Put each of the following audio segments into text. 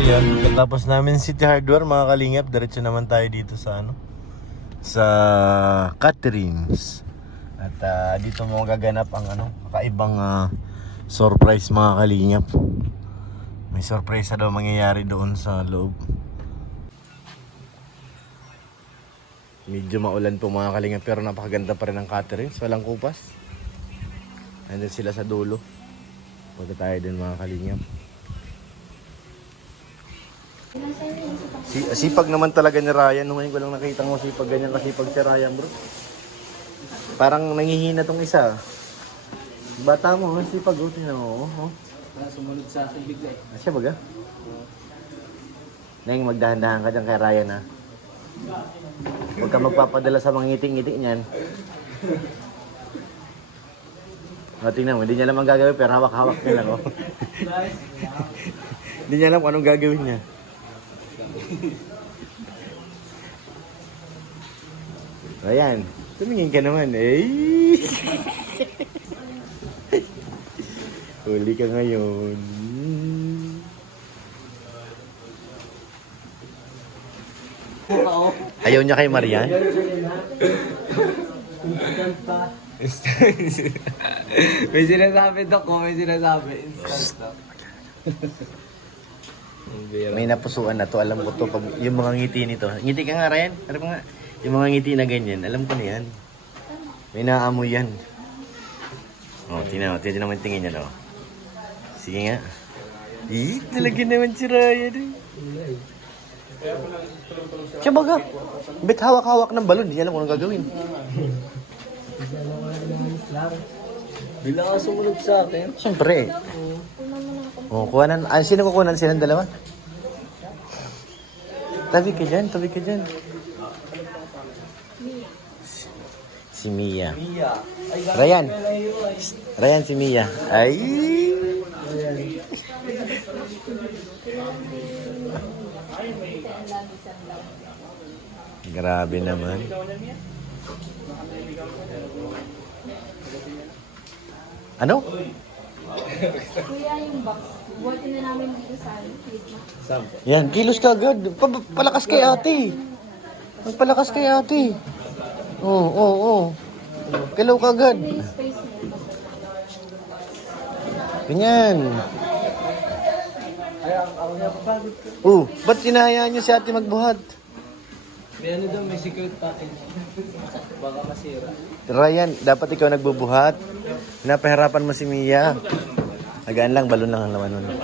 Ayan, pagkatapos namin City Hardware mga kalingap, diretso naman tayo dito sa sa Catherine's. At dito mo gaganap ang kakaibang surprise mga kalingap. May surprise daw mangyayari doon sa loob. Medyo maulan po mga kalingap, pero napakaganda pa rin ang Catherine's, walang kupas. Nandun sila sa dulo. Punta tayo din mga kalingap. Sipag naman talaga ni Ryan. Ngayon ko lang nakita mo sipag ganyan kasipag si Ryan, bro. Parang nangihina tong isa. Bata mo, sipag o. Tingnan mo. Sumunod sa akin bigla eh. Asya baga? Neng, magdahan-dahan ka dyan kay Ryan, ha? Huwag ka magpapadala sa mga ngiti-ngiti niyan. Tingnan mo, hindi niya alam ang gagawin pero hawak-hawak niya lang, oh. Hindi niya alam kung anong gagawin niya. Ayan, tumingin ka naman, eh. Huli ka ngayon. Ayaw niya kay Marian? May sinasabi to ko, may sinasabi. May napusuan na to, alam ko to. Pag yung mga ngiti nito. Ngiti ka nga, Ryan. Ano nga? Yung mga ngiti na ganyan, alam ko na yan. May naamoy yan. Oh, tingnan mo yung tingin niya, no? Sige nga. Talaga naman si Ryan. Siya baga. Bet hawak-hawak ng balon, hindi alam kung anong gagawin. Bila ka sumunod sa akin. Siyempre. Oh, kuhanan. Sino kukunan silang dalawa? Tabi ka dyan. Si Mia. Ryan, si Mia. Ay! Grabe naman. Ano? Kuya, yung box, buhatin na namin dito sa plate. Yan, kilos ka agad. Palakas kay ate. Magpalakas kay ate. Oo. Kilaw ka agad. May space na. Ganyan. Ba't sinahayaan niyo si ate magbuhat? May ano daw, may secret package. Baka masira. Ryan, dapat ikaw nagbubuhat. Napahirapan mo si Mia. Agaan lang, balon lang ang laman mo.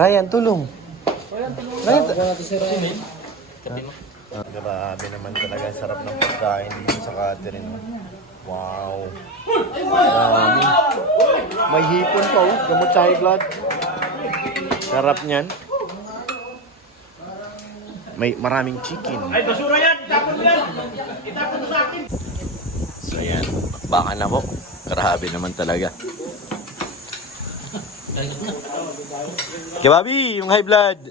Ryan, tulong. Ryan, grabe naman talaga. Sarap ng pagkain dito sa Catherine. Wow. Dami. May hipon pa, oh. Gamot sa high blood. Sarap niyan. May maraming chicken. Ay, basura yan! Itapon yan! Itapon mo sa akin! So ayan, baka na po. Grabe naman talaga. Kaya Bobby, yung high blood.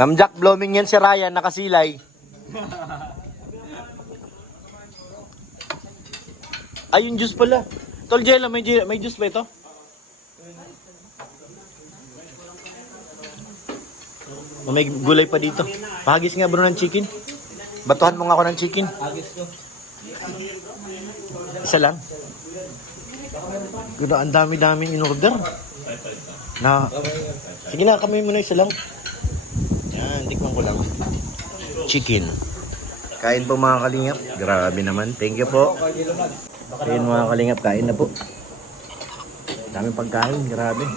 Ma'am Jack, blooming yan si Ryan, nakasilay. Ay, yung juice pala. Tol Jella, may juice ba ito? May gulay pa dito. Pahagis nga bro ng chicken. Batuhan mo nga ako ng chicken. Agis ko. Isa lang. Pero ang dami-daming in-order. Sige na, kami muna isa lang. Yan, tikman ko lang. Chicken. Kain po mga kalingap. Grabe naman. Thank you po. Ayun mga kalingap, kain na po. Daming pagkain, grabe.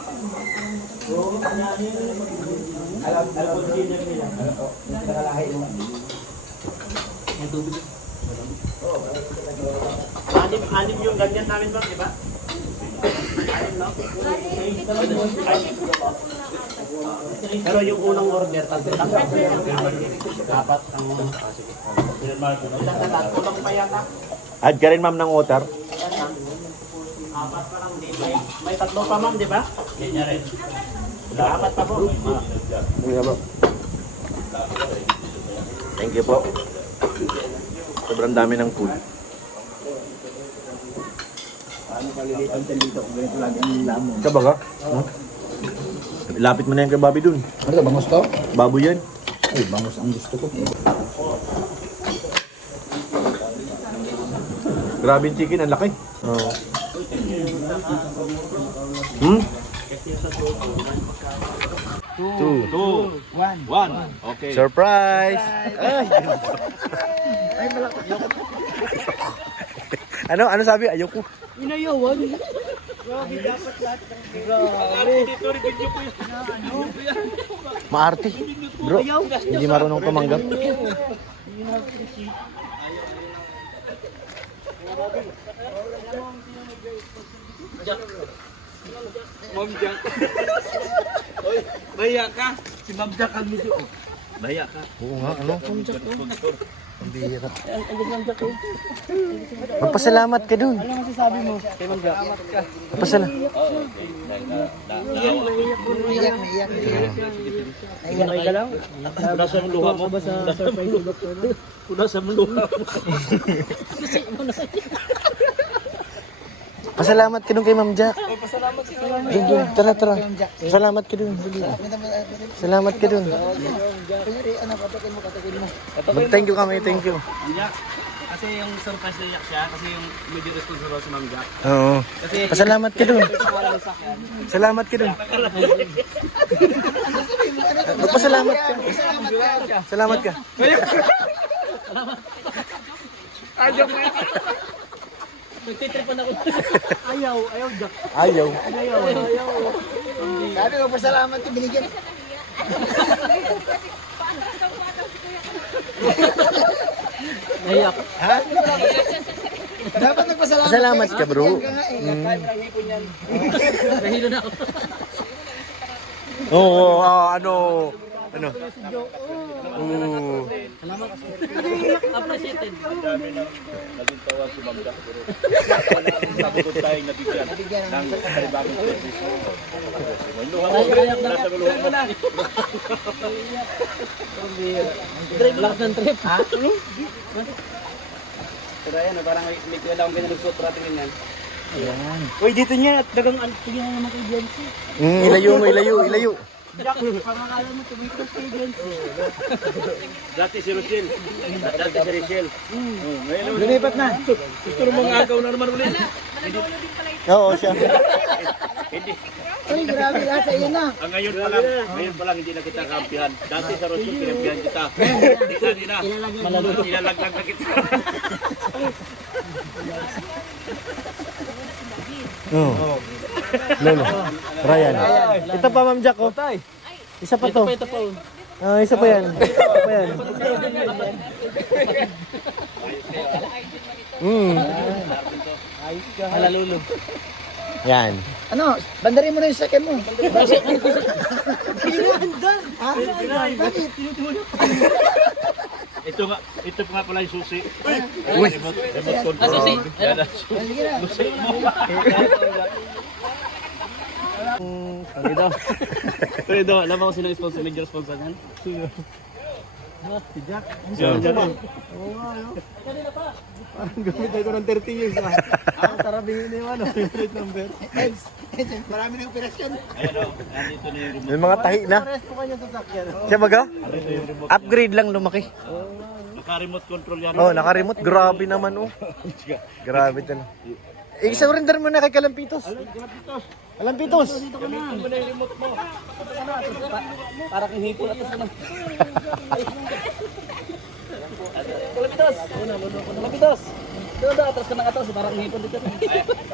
Anim yung ganyan namin ba, di ba? Anim, no? Pero yung unang order, dapat ang... Kulang pa yata. Add ka rin ma'am ng water. Apat pa lang din. May tatlo pa ma'am, di ba? Ganyan rin. Apat pa po. Thank you po. Sobrang dami ng food. Paano kaliliit ang dito kung ganito lagi ang lamon? Ka ba ka? Lapit mo na yan kay Bobby dun. Ano to, bangus to? Baboy yan. Ay, bangus ang gusto ko. Grabe yung chicken, ang laki. Oo. Hmm? 2, 1. Okay. Surprise! Ay, malaki. Ano sabi? Ayoko. Inayawan. Grabe, dapat lahat ng grabe. Dito, review ko yun. Maarte. Bro, hindi marunong tumanggap. Ma'am Jack. Oy, bahiya ka. Si Ma'am Jack ang video. Bahiya ka. Oo nga, ano? Ang bihira. Ma'am Jack eh. Magpasalamat ka dun. Ano masasabi mo kay Ma'am Jack? Salamat ka. Magpasalamat. Iyak ka lang? Punasa mo luha mo. Punasa mo luha mo. Pasalamat ka dun kay Ma'am Jack. Pasalamat ka. Dun. Tara. Salamat ka dun. Salamat ka dun. Thank you kami, thank you. Jack, kasi yung surprise na yak siya, kasi yung medyo responsible si Ma'am Jack. Oo. Kasi Pasalamat ka dun. Salamat ka dun. Magpasalamat ka. Salamat ka. nagtitripan ako. Ayaw, Jack. Ayaw. Sabi ko, pasalamat ko, binigyan. Naiyak. Ha? Dapat nagpasalamat. Salamat ka, bro. Nahilo na ako. Oo, ano? Appreciated. Naging tawag si Ma'am Jack, pero nabugod tayong nabigyan ng panibagong service. Naiyak na. Lakas ng trip. Ha? Pero ayan, parang may tiwala akong pinagsuot para tingin yan. Uy, dito niya. Dagang tignan naman kay Jensi. Ilayo. Jack, pangalan mo tumitas kay Jensi. Dati si Rochelle. Dati si Rochelle. Lumipat na. Gusto mong agaw na naman ulit. Oo, siya. Hindi. Uy, grabe lahat sa iyo na. Ang ngayon pa lang hindi na kita kampihan. Dati sa Rochelle, kinampihan kita. Hindi na. Ilalaglag na kita. Oo. Lolo. Ryan. Ito pa, Ma'am Jack, oh. Isa pa to. Ito pa. Isa pa yan. Malalulo. Yan. Ano, bandarin mo na yung second mo. Ito nga pala yung susi. Uy. Remote control. Susi. Yan ang susi mo. Pero alam mo kung sino yung sponsor, major sponsor niyan? Si Jack. Gamit ko ng 30 years ah. Ang tarabihin na yung ano, favorite number. Marami ng operasyon. Ayan o, nandito na yung remote. May mga tahi na. Pares po kanya sa sakyan. Siya baga? Upgrade lang lumaki. Naka-remote control yan. Oh, naka-remote. Grabe naman oh. Grabe talaga. I-surrender mo na kay Kalampitos. Kalampitos. Para kang hipo atas naman. Kalapitos! Doon atras ka ng atras, parang hipon dito.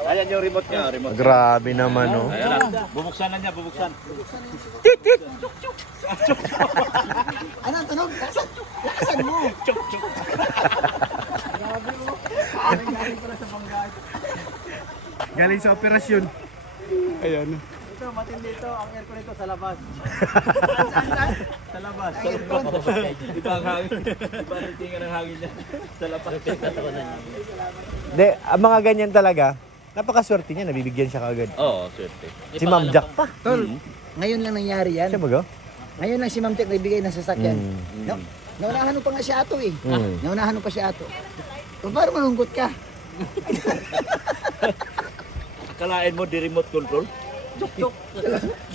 Ayan yung remote niya, remote. Grabe naman oh. Ayan na, bubuksan na niya, bubuksan. Ano ang tunog? Lakasan mo. Galing sa operasyon. Ayan. Ito, matindi ito. Ang aircon ito sa labas. Sa labas. Iba ang hangin. Iba ang tinga ng hangin niya. Sa labas. De, ang mga ganyan talaga, napakaswerte niya, nabibigyan siya kaagad. Oo, swerte. Si Ma'am Jack pa. Tol, ngayon lang nangyari yan. Siya baga? Ngayon lang si Ma'am Jack nagbigay ng sasakyan. No? Naunahan mo pa nga si Ato eh. Hmm. Naunahan mo pa si Ato. Kung parang malungkot ka. Akalain mo di remote control? Tuk-tuk.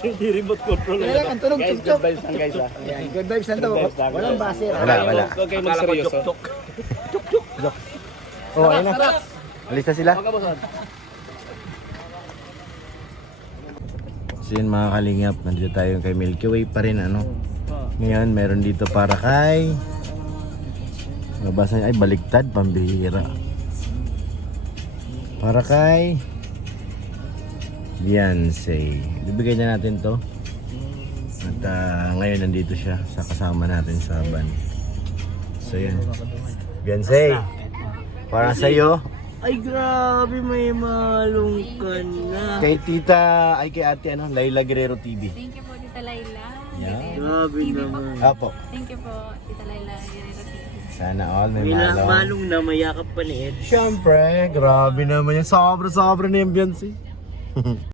Di remote control. Kaya lang, ang tunog, Guys, tuk-tuk. good vibes lang guys ha. Ayan, good vibes na to. Walang base. Wala. Huwag kayo Akala ko magseryoso. tuk-tuk. Oh, ayun na. Alis na sila. So yun mga kalingap, nandito tayo kay Milky Way pa rin ano. Ngayon, meron dito para kay... Nabasa niya, ay baliktad, pambihira. Para kay... Beyonce. Bibigay na natin to. At ngayon nandito siya sa kasama natin sa van. So yun. Beyonce, para sa'yo. Ay, grabe, may malong ka na. Kay tita, ay kay ate ano, Laila Guerrero TV. Thank you po, Tita Laila. Yeah. Grabe naman. Apo. Thank you po, Tita Laila. Guerrero TV. Sana all may May malong. malong na mayakap pa ni Ed. Siyempre, grabe naman yan. Sobra na yung Beyonce.